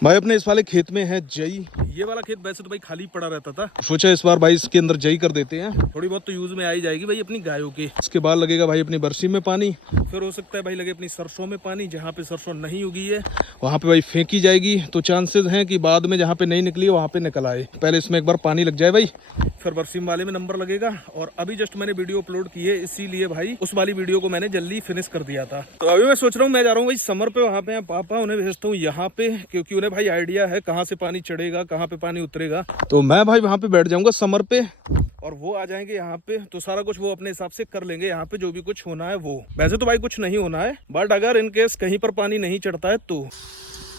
भाई अपने इस वाले खेत में है जई। ये वाला खेत वैसे तो भाई खाली पड़ा रहता था, सोचा इस बार भाई इसके अंदर जई कर देते हैं, थोड़ी बहुत तो यूज में आई जाएगी भाई अपनी गायों के। इसके बाद लगेगा भाई अपनी बरसी में पानी, फिर हो सकता है भाई लगे अपनी सरसों में पानी। जहाँ पे सरसों नहीं उगी है वहाँ पे भाई फेंकी जाएगी, तो चांसेस हैं कि बाद में जहाँ पे नहीं निकली है वहाँ पे निकल आए। पहले इसमें एक बार पानी लग जाए भाई, फिर बरसीम वाले में नंबर लगेगा। और अभी जस्ट मैंने वीडियो अपलोड की है, इसीलिए भाई उस वाली वीडियो को मैंने जल्दी फिनिश कर दिया था। तो अभी मैं सोच रहा हूँ मैं जा रहा हूँ भाई समर पे, वहाँ पे पापा उन्हें भेजता हूँ यहाँ पे, क्योंकि उन्हें भाई आइडिया है कहाँ से पानी चढ़ेगा कहाँ पे पानी उतरेगा। तो मैं भाई वहाँ पे बैठ जाऊंगा समर पे और वो आ जाएंगे यहाँ पे, तो सारा कुछ वो अपने हिसाब से कर लेंगे। यहाँ पे जो भी कुछ होना है वो, वैसे तो भाई कुछ नहीं होना है, बट अगर इनकेस कहीं पर पानी नहीं चढ़ता है तो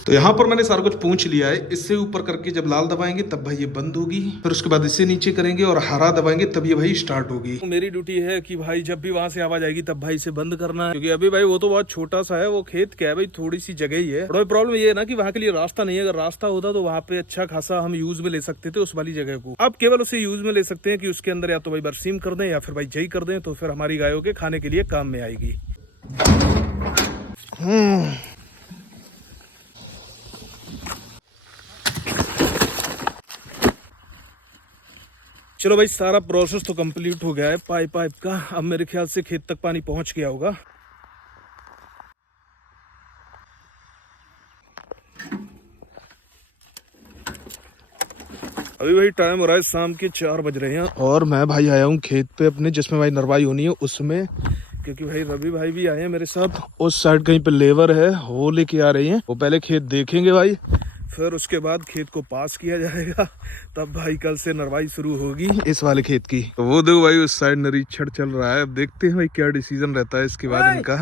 यहाँ पर मैंने सारा कुछ पूछ लिया है। इससे ऊपर करके जब लाल दबाएंगे तब भाई ये बंद होगी, फिर उसके बाद इससे नीचे करेंगे और हरा दबाएंगे तब ये भाई स्टार्ट होगी। तो मेरी ड्यूटी है कि भाई जब भी वहां से आवाज आएगी तब भाई इसे बंद करना है, क्योंकि अभी भाई वो तो बहुत छोटा सा है, वो खेत क्या है भाई थोड़ी सी जगह ही है। बड़ा प्रॉब्लम ये है ना कि वहाँ के लिए रास्ता नहीं है, अगर रास्ता होता तो वहाँ पे अच्छा खासा हम यूज में ले सकते थे उस वाली जगह को। अब केवल उसे यूज में ले सकते हैं कि उसके अंदर या तो भाई बरसीम कर दें या फिर भाई जई कर दें, तो फिर हमारी गायों के खाने के लिए काम में आएगी। चलो भाई सारा प्रोसेस तो कंप्लीट हो गया है पाइप का। अब मेरे ख्याल से खेत तक पानी पहुंच गया होगा। अभी भाई टाइम हो रहा है शाम के 4 बज रहे हैं और मैं भाई आया हूँ खेत पे अपने, जिसमें भाई नरवाई होनी है उसमें, क्योंकि भाई रवि भाई भी आए हैं मेरे साथ। उस साइड कहीं पे लेबर है, वो लेके आ रही हैं। वो पहले खेत देखेंगे भाई, फिर उसके बाद खेत को पास किया जाएगा, तब भाई कल से नरवाई शुरू होगी इस वाले खेत की। तो वो देखो भाई उस साइड निरीक्षण चल रहा है, अब देखते हैं भाई क्या डिसीजन रहता है इसके बाद इनका।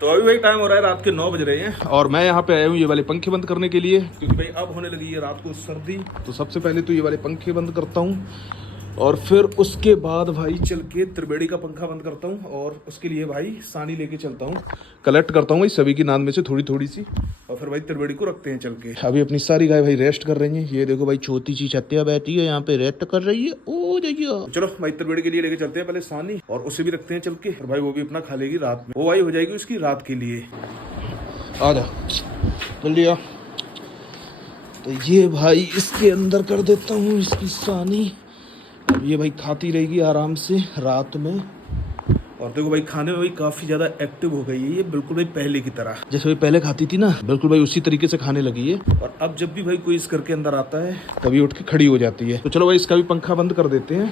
तो अभी भाई टाइम हो रहा है रात के 9 बज रहे हैं और मैं यहाँ पे आया हूँ ये वाले पंखे बंद करने के लिए, क्योंकि भाई अब होने लगी है रात को सर्दी। तो सबसे पहले तो ये वाले पंखे बंद करता हूँ और फिर उसके बाद भाई चल के त्रिवेणी का पंखा बंद करता हूँ, और उसके लिए भाई सानी लेके चलता हूँ, कलेक्ट करता हूँ भाई सभी की नाद में से थोड़ी थोड़ी सी, और फिर भाई त्रिवेणी को रखते हैं चल के। अभी अपनी सारी गाय भाई रेस्ट कर रही हैं। ये देखो भाई छोटी सी छत्तिया बैठी है यहाँ पे रेस्ट कर रही है। ओ देखियो, चलो भाई त्रिवेणी के लिए लेके चलते हैं पहले सानी, और उसे भी रखते हैं चल के, और भाई वो भी अपना खा लेगी रात में, वो भाई हो जाएगी उसकी रात के लिए। आ जा जल्दी आ। तो ये भाई इसके अंदर कर देता हूँ इसकी सानी, अब ये भाई खाती रहेगी आराम से रात में। और देखो भाई खाने में भाई काफी ज्यादा एक्टिव हो गई है ये, बिल्कुल भाई पहले की तरह, जैसे भाई पहले खाती थी ना, बिल्कुल भाई उसी तरीके से खाने लगी है। और अब जब भी भाई कोई इस घर के अंदर आता है तभी उठ के खड़ी हो जाती है। तो चलो भाई इसका भी पंखा बंद कर देते हैं,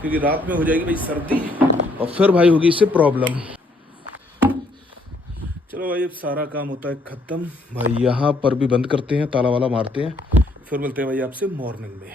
क्योंकि रात में हो जाएगी भाई सर्दी और फिर भाई होगी इससे प्रॉब्लम। चलो भाई अब सारा काम होता है खत्म। भाई यहाँ पर भी बंद करते हैं, ताला वाला मारते हैं, फिर मिलते हैं भाई आपसे मॉर्निंग में।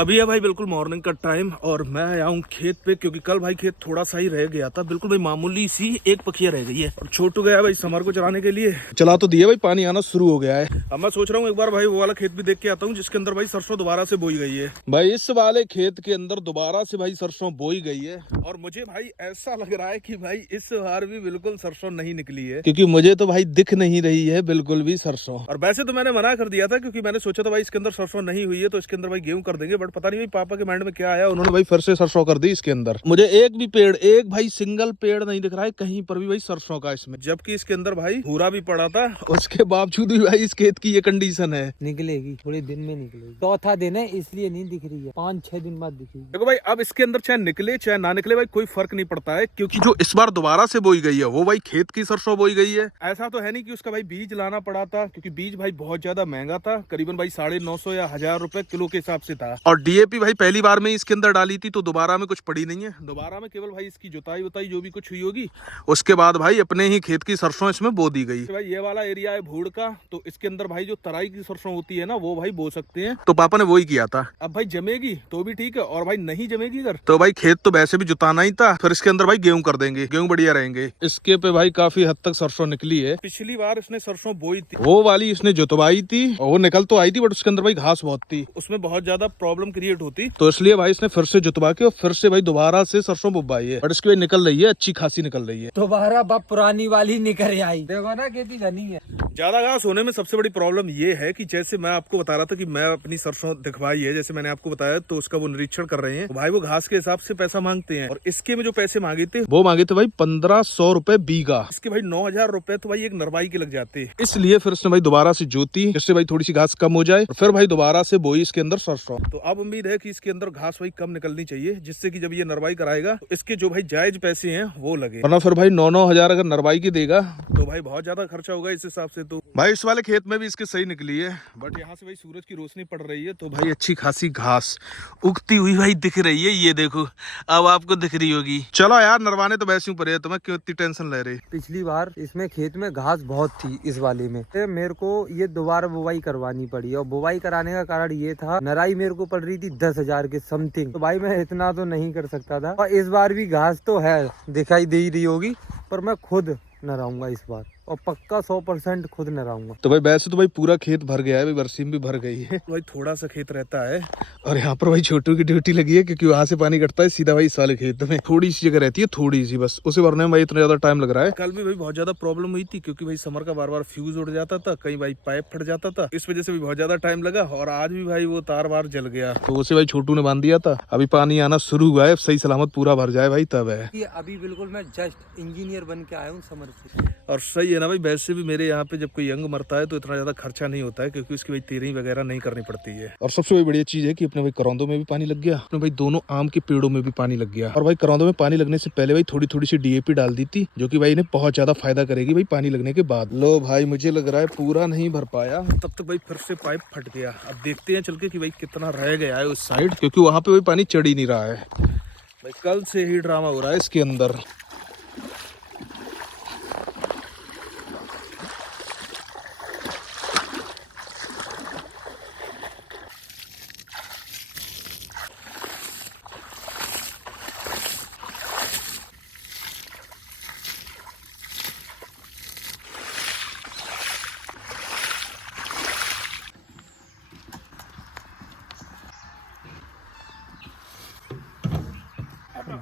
अभी है भाई बिल्कुल मॉर्निंग का टाइम और मैं आया हूँ खेत पे, क्योंकि कल भाई खेत थोड़ा सा ही रह गया था, बिल्कुल भाई मामूली सी एक पखिया रह गई है, और छोटू गया भाई समर को चलाने के लिए, चला तो दिया भाई, पानी आना शुरू हो गया है। अब मैं सोच रहा हूँ एक बार भाई वो वाला खेत भी देख के आता हूँ जिसके अंदर भाई सरसों दोबारा से बोई गई है। भाई इस वाले खेत के अंदर दोबारा से भाई सरसों बोई गई है, और मुझे भाई ऐसा लग रहा है कि भाई इस बार भी बिल्कुल सरसों नहीं निकली है, क्योंकि मुझे तो भाई दिख नहीं रही है बिल्कुल भी सरसों। और वैसे तो मैंने मना कर दिया था, क्योंकि मैंने सोचा था भाई इसके अंदर सरसों नहीं हुई है तो इसके अंदर भाई गेहूं कर देंगे, बट पता नहीं भाई पापा के माइंड में क्या आया, उन्होंने भाई फिर से सरसों कर दी इसके अंदर। मुझे एक भी पेड़, एक भाई सिंगल पेड़ नहीं दिख रहा है कहीं पर भी भाई सरसों का इसमें, जबकि इसके अंदर भाई भूरा भी पड़ा था, उसके बावजूद भी भाई इस खेत की ये कंडीशन है। निकलेगी थोड़े दिन में निकलेगी, चौथा दिन है इसलिए नहीं दिख रही है, 5-6 दिन बाद दिखेगी। देखो भाई अब इसके अंदर चाहे निकले चाहे ना निकले भाई कोई फर्क नहीं पड़ता है, क्योंकि जो इस बार दोबारा से बोई गई है वो भाई खेत की सरसों बोई गई है। ऐसा तो है नहीं कि उसका भाई बीज लाना पड़ा था, क्योंकि बीज भाई बहुत ज्यादा महंगा था, करीबन भाई 950 या 1000 रुपए किलो के हिसाब से था, और डीएपी भाई पहली बार में इसके अंदर डाली थी तो दोबारा में कुछ पड़ी नहीं है। दोबारा में केवल भाई इसकी जुताई उताई जो भी कुछ हुई होगी, उसके बाद भाई अपने ही खेत की सरसों इसमें बो दी गई। भाई ये वाला एरिया है भूड़ का, तो इसके अंदर भाई जो तराई की सरसों होती है ना वो भाई बो सकते हैं, तो पापा ने वही किया था। अब भाई जमेगी तो भी ठीक है, और भाई नहीं जमेगी अगर तो भाई खेत तो वैसे भी जुताना ही था, फिर इसके अंदर भाई गेहूं कर देंगे, गेहूं बढ़िया रहेंगे। इसके पे भाई काफी हद तक सरसों निकली है। पिछली बार इसने सरसों बोई थी, वो वाली इसने जुतवाई थी और वो निकल तो आई थी, बट उसके अंदर भाई घास बहुत थी, उसमें बहुत ज्यादा प्रॉब्लम प्रॉब्लम क्रिएट होती, तो इसलिए भाई इसने फिर से जुतवा के और फिर से भाई दोबारा से सरसों बुबाई है। बट इसकी भाई निकल रही है, अच्छी खासी निकल रही है। दोबारा बाप पुरानी वाली निकल आई, देखो ना खेती घनी है। ज्यादा घास होने में सबसे बड़ी प्रॉब्लम ये है कि जैसे मैं आपको बता रहा था कि मैं अपनी सरसों दिखवाई है, जैसे मैंने आपको बताया, तो उसका वो निरीक्षण कर रहे हैं। तो भाई वो घास के हिसाब से पैसा मांगते हैं, और इसके में जो पैसे मांगे थे वो मांगे थे भाई 1500 रुपए बीघा। इसके भाई 9000 रुपए तो भाई एक नरवाई के लग जाते। इसलिए फिर उसने भाई दोबारा से जोती, जिससे भाई थोड़ी सी घास कम हो जाए, और फिर भाई दोबारा से बोई इसके अंदर सरसों। तो अब उम्मीद है कि इसके अंदर घास भाई कम निकलनी चाहिए, जिससे कि जब ये नरवाई कराएगा तो इसके जो भाई जायज पैसे हैं वो लगे, वरना फिर भाई 9-9 हजार अगर नरवाई की देगा तो भाई बहुत ज्यादा खर्चा होगा इस हिसाब से। तो भाई इस वाले खेत में भी इसके सही निकली है, बट यहाँ से भाई सूरज की रोशनी पड़ रही है, तो भाई अच्छी खासी घास उगती हुई भाई दिख रही है। ये देखो, अब आपको दिख रही होगी। चलो यार, नरवाने तो वैसे ऊपर है, तुम्हें क्यों इतनी टेंशन ले रही। पिछली बार इसमें खेत में घास बहुत थी, इस वाले में मेरे को ये दोबारा बुवाई करवानी पड़ी, और बुवाई कराने का कारण ये था, नराई मेरे को पड़ रही थी 10,000 के समथिंग, तो भाई मैं इतना तो नहीं कर सकता था। और इस बार भी घास तो है, दिखाई दे ही रही होगी, पर मैं खुद नराऊंगा इस बार, और पक्का 100% खुद नराऊंगा। तो भाई वैसे तो भाई पूरा खेत भर गया है, भाई बरसीम भी भर गई है, भाई थोड़ा सा खेत रहता है, और यहाँ पर भाई छोटू की ड्यूटी लगी है, क्योंकि वहां से पानी कटता है सीधा भाई इस वाले खेत में। थोड़ी सी जगह रहती है, थोड़ी सी बस, उसे भरने में भाई इतना ज्यादा टाइम लग रहा है। कल भी भाई बहुत ज्यादा प्रॉब्लम हुई थी, क्योंकि भाई समर का बार बार फ्यूज उड़ जाता था, कहीं भाई पाइप फट जाता था, इस वजह से भी बहुत ज्यादा टाइम लगा। और आज भी भाई वो तार वार जल गया, तो उसे भाई छोटू ने बांध दिया था। अभी पानी आना शुरू हुआ है, सही सलामत पूरा भर जाए भाई तब है। ये अभी बिल्कुल मैं जस्ट इंजीनियर बन के आया हूँ समर से। और सही है ना भाई, वैसे भी मेरे यहाँ पे जब कोई यंग मरता है तो इतना ज्यादा खर्चा नहीं होता है, क्योंकि उसकी भाई तेरी वगैरह नहीं करनी पड़ती है। और सबसे बड़ी बढ़िया चीज है कि अपने भाई करौंदों में भी पानी लग गया, अपने भाई दोनों आम के पेड़ों में भी पानी लग गया। और भाई करौंदों में पानी लगने से पहले भाई थोड़ी थोड़ी सी DAP डाल दी थी, जो कि भाई इन्हें बहुत ज्यादा फायदा करेगी भाई पानी लगने के बाद। लो भाई, मुझे लग रहा है पूरा नहीं भर पाया, तब तक भाई फिर से पाइप फट गया। अब देखते हैं चल के कि भाई कितना रह गया है उस साइड, क्योंकि वहां पे भाई पानी चढ़ ही नहीं रहा है। भाई कल से ही ड्रामा हो रहा है इसके अंदर।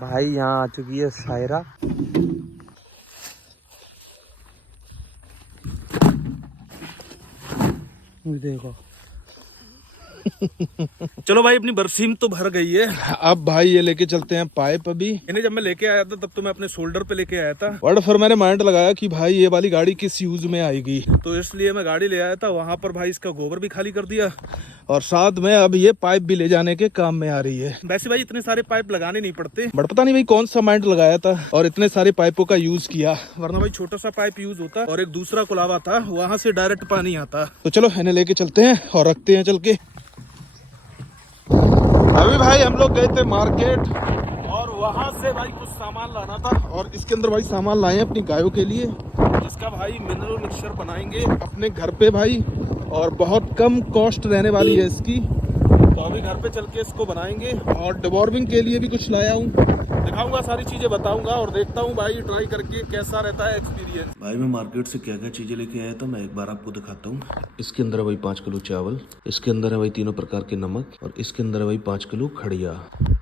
भाई यहाँ आ चुकी है सायरा। देखो चलो भाई, अपनी बरसीम तो भर गई है। अब भाई ये लेके चलते हैं पाइप। अभी इन्हें जब मैं लेके आया था तब तो मैं अपने शोल्डर पे लेके आया था, बट फिर मैंने माइंड लगाया कि भाई ये वाली गाड़ी किस यूज में आएगी, तो इसलिए मैं गाड़ी ले आया था। वहां पर भाई इसका गोबर भी खाली कर दिया, और साथ में अब ये पाइप भी ले जाने के काम में आ रही है। वैसे भाई इतने सारे पाइप लगाने नहीं पड़ते, बट पता नहीं भाई कौन सा माइंड लगाया था और इतने सारे पाइपों का यूज किया, वरना भाई छोटा सा पाइप यूज होता और एक दूसरा कुलावा था, वहां से डायरेक्ट पानी आता। तो चलो इन्हें लेके चलते हैं और रखते हैं चल के। अभी भाई हम लोग गए थे मार्केट, और वहां से भाई कुछ सामान लाना था, और इसके अंदर भाई सामान लाए हैं अपनी गायों के लिए, जिसका भाई मिनरल मिक्सचर बनाएंगे अपने घर पे भाई, और बहुत कम कॉस्ट रहने वाली है इसकी। तो अभी घर पे चल के इसको बनाएंगे, और डिवॉर्मिंग के लिए भी कुछ लाया हूँ, दिखाऊंगा, सारी चीजें बताऊंगा, और देखता हूँ भाई ट्राई करके कैसा रहता है एक्सपीरियंस। भाई मैं मार्केट से क्या क्या चीजें लेके आया था मैं एक बार आपको दिखाता हूँ। इसके अंदर है भाई 5 किलो चावल, इसके अंदर है भाई 3 प्रकार के नमक, और इसके अंदर है भाई 5 किलो खड़िया।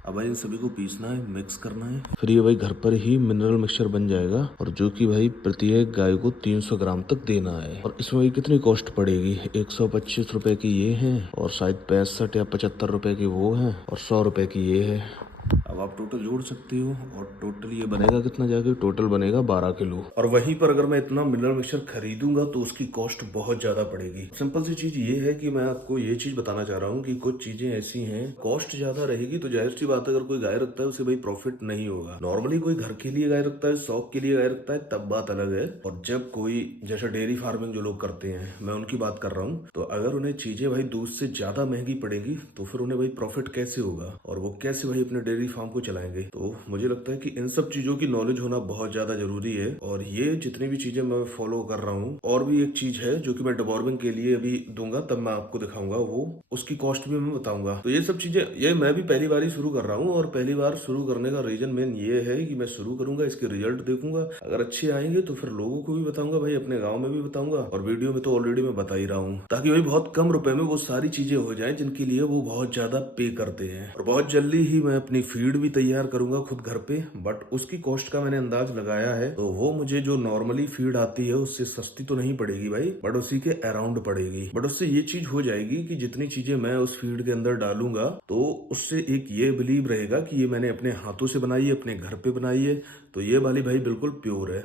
अब भाई इन सभी को पीसना है, मिक्स करना है, फिर ये भाई घर पर ही मिनरल मिक्सचर बन जाएगा, और जो कि भाई प्रत्येक गाय को 300 ग्राम तक देना है। और इसमें भाई कितनी कॉस्ट पड़ेगी, 125 रुपए की ये है, और शायद 65 या 75 रुपए की वो है, और 100 रुपए की ये है। अब आप टोटल जोड़ सकते हो, और टोटल ये बनेगा कितना, जाके टोटल बनेगा 12 किलो। और वहीं पर अगर मैं इतना मिनरल मिक्सचर खरीदूंगा तो उसकी कॉस्ट बहुत ज्यादा पड़ेगी। सिंपल सी चीज ये है कि मैं आपको ये चीज बताना चाह रहा हूँ कि कुछ चीजें ऐसी हैं, कॉस्ट ज्यादा रहेगी तो जाहिर सी बात है अगर कोई गाय रखता है उसे भाई प्रॉफिट नहीं होगा। नॉर्मली कोई घर के लिए गाय रखता है, शौक के लिए गाय रखता है, तब बात अलग है। और जब कोई जैसे डेयरी फार्मिंग जो लोग करते हैं, मैं उनकी बात कर रहा हूँ, तो अगर उन्हें चीजें भाई दूध से ज्यादा महंगी पड़ेगी तो फिर उन्हें भाई प्रॉफिट कैसे होगा, और वो कैसे भाई अपने डेयरी डेयरी फार्म को चलाएंगे। तो मुझे लगता है कि इन सब चीजों की नॉलेज होना बहुत ज्यादा जरूरी है। और ये जितनी भी चीजें मैं फॉलो कर रहा हूँ, और भी एक चीज है जो कि मैं डेवॉर्मिंग के लिए अभी दूंगा, तब मैं आपको दिखाऊंगा, वो उसकी कॉस्ट भी मैं बताऊंगा। तो ये सब चीजें, ये मैं भी पहली बार ही शुरू कर रहा हूँ, और पहली बार शुरू करने का रीजन मेन ये है कि मैं शुरू करूंगा, इसके रिजल्ट देखूंगा, अगर अच्छे आएंगे तो फिर लोगों को भी बताऊंगा भाई, अपने गाँव में भी बताऊंगा, और वीडियो में तो ऑलरेडी मैं बता ही रहा हूँ, ताकि भाई बहुत कम रुपए में वो सारी चीजें हो जाए जिनके लिए वो बहुत ज्यादा पे करते हैं। और बहुत जल्दी ही मैं अपनी फीड भी तैयार करूंगा खुद घर पे, बट उसकी कॉस्ट का मैंने अंदाज लगाया है, तो वो मुझे जो नॉर्मली फीड आती है उससे सस्ती तो नहीं पड़ेगी भाई, बट उसी के अराउंड पड़ेगी। बट उससे ये चीज हो जाएगी कि जितनी चीजें मैं उस फीड के अंदर डालूंगा, तो उससे एक ये बिलीव रहेगा कि ये मैंने अपने हाथों से बनाई है, अपने घर पे बनाई है, तो ये वाली भाई बिल्कुल प्योर है।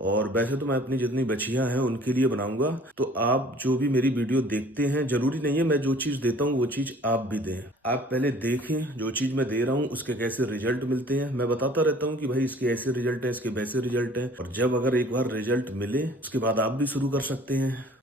और वैसे तो मैं अपनी जितनी बछियां हैं उनके लिए बनाऊंगा। तो आप जो भी मेरी वीडियो देखते हैं, जरूरी नहीं है मैं जो चीज देता हूँ वो चीज आप भी दें, आप पहले देखें जो चीज मैं दे रहा हूँ उसके कैसे रिजल्ट मिलते हैं। मैं बताता रहता हूँ कि भाई इसके ऐसे रिजल्ट हैं, इसके वैसे रिजल्ट हैं, और जब अगर एक बार रिजल्ट मिले उसके बाद आप भी शुरू कर सकते हैं।